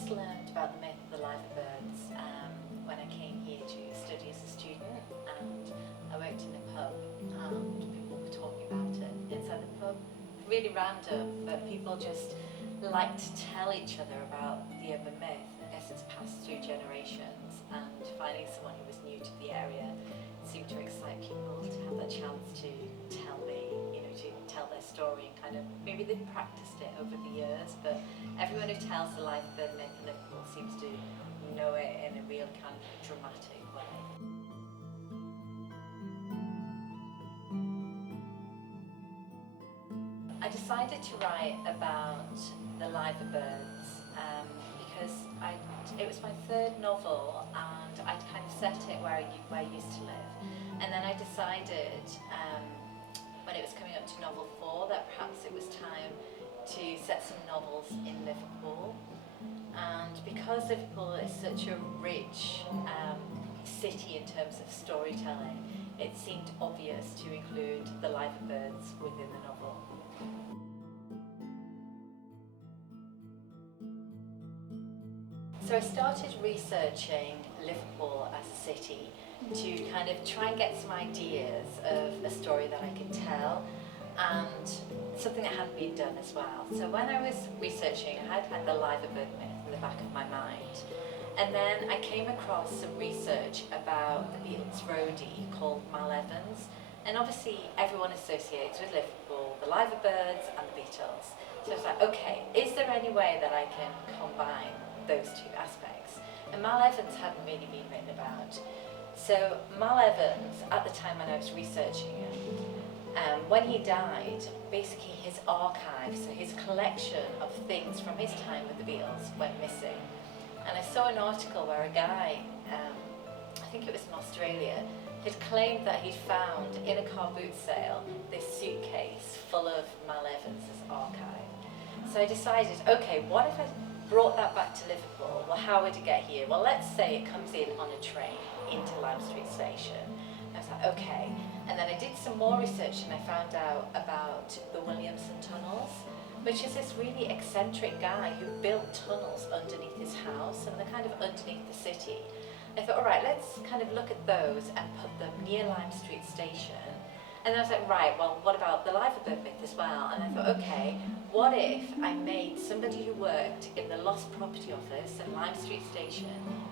first learned about the myth of the liver birds when I came here to study as a student, and I worked in a pub and people were talking about it inside the pub. Really random, but people just like to tell each other about the urban myth. I guess it's passed through generations, and finding someone who was new to the area seemed to excite people to have that chance to tell me, to tell their story, and kind of, maybe they've practiced it over the years, but everyone who tells the life bird myth in Liverpool seems to know it in a real kind of dramatic way. I decided to write about the liver birds because it was my third novel, and I'd kind of set it where I used to live. And then I decided when it was coming up to novel 4 that perhaps it was time to set some novels in Liverpool. And because Liverpool is such a rich city in terms of storytelling, it seemed obvious to include the liver birds within the novel. So I started researching Liverpool as a city to kind of try and get some ideas of a story that I could tell, and something that hadn't been done as well. So when I was researching, I had the liver bird myth in the back of my mind. And then I came across some research about the Beatles' roadie called Mal Evans. And obviously everyone associates with Liverpool the liver birds and the Beatles. So I was like, okay, is there any way that I can combine those two aspects? And Mal Evans hadn't really been written about. So Mal Evans, at the time when I was researching him, when he died, basically his archive, so his collection of things from his time with the Beatles, went missing. And I saw an article where a guy, I think it was in Australia, had claimed that he'd found in a car boot sale this suitcase full of Mal Evans' archive. So I decided, okay, what if I brought that back to Liverpool? Well, how would it get here? Well, let's say it comes in on a train into Lime Street Station. I was like, okay. And then I did some more research and I found out about the Williamson tunnels, which is this really eccentric guy who built tunnels underneath his house and they're kind of underneath the city. I thought, all right, let's kind of look at those and put them near Lime Street Station. And I was like, right, well, what about the liver bird myth as well? And I thought, okay, what if I made somebody who worked in the Lost Property Office in Lime Street Station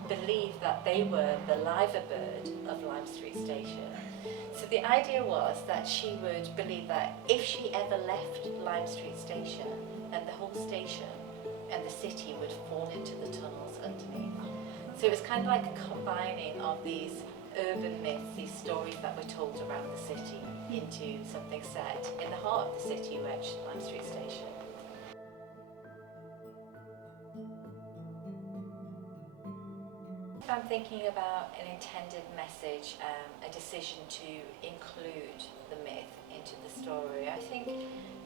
believe that they were the liver bird of Lime Street Station? So the idea was that she would believe that if she ever left Lime Street Station, then the whole station and the city would fall into the tunnels underneath. So it was kind of like a combining of these urban myths, these stories that were told around the city, into something set in the heart of the city, which is Lime Street Station. If I'm thinking about an intended message, a decision to include the myth into the story, I think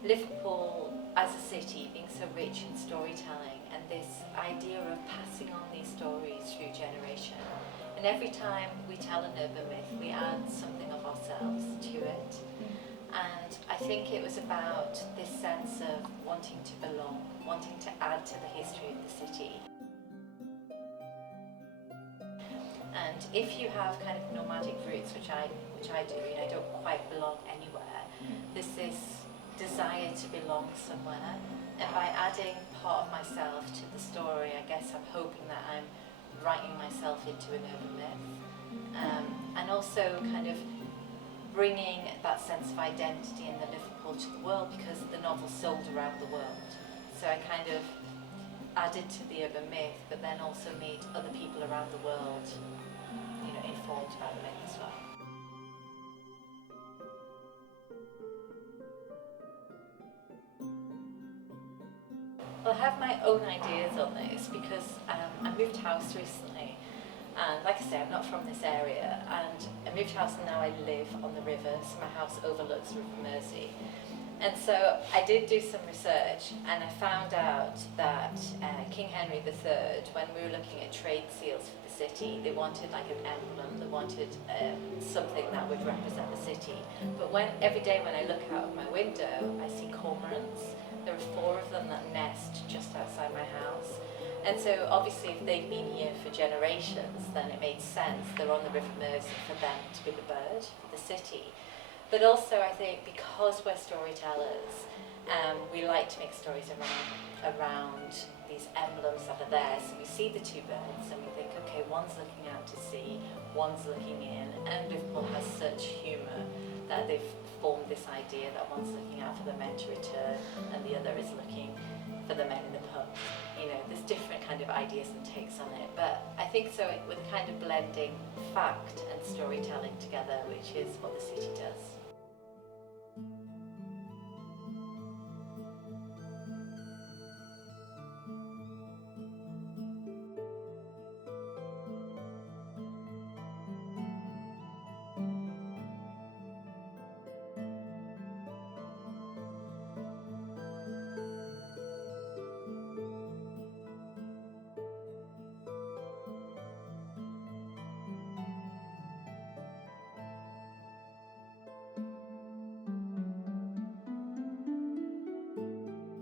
Liverpool as a city being so rich in storytelling and this idea of passing on these stories through generation. And every time we tell an urban myth, we add something of ourselves to it. And I think it was about this sense of wanting to belong, wanting to add to the history of the city. And if you have kind of nomadic roots, which I do, I don't quite belong anywhere, there's this desire to belong somewhere. And by adding part of myself to the story, I guess I'm hoping that I'm writing myself into an urban myth. And also kind of bringing that sense of identity in the Liverpool to the world, because the novel sold around the world. So I kind of added to the urban myth, but then also made other people around the world, informed about the myth as well. Well, I have my own ideas on this because I moved house recently, and like I say, I'm not from this area, and I moved house and now I live on the river, so my house overlooks the River Mersey. And so I did do some research, and I found out that King Henry III, when we were looking at trade seals for the city, they wanted like an emblem, they wanted something that would represent the city. But every day when I look out of my window, I see cormorants. There are 4 of them that nest just outside my house. And so obviously if they've been here for generations, then it made sense. They're on the River Mersey for them to be the bird for the city. But also I think because we're storytellers, we like to make stories around these emblems that are there. So we see the two birds and we think, okay, one's looking out to sea, one's looking in, and Liverpool has such humour that they've formed this idea that one's looking out for the men to return and the other is looking for the men in the pub. You know, there's different kind of ideas and takes on it, but I think so with kind of blending fact and storytelling together, which is what the city does.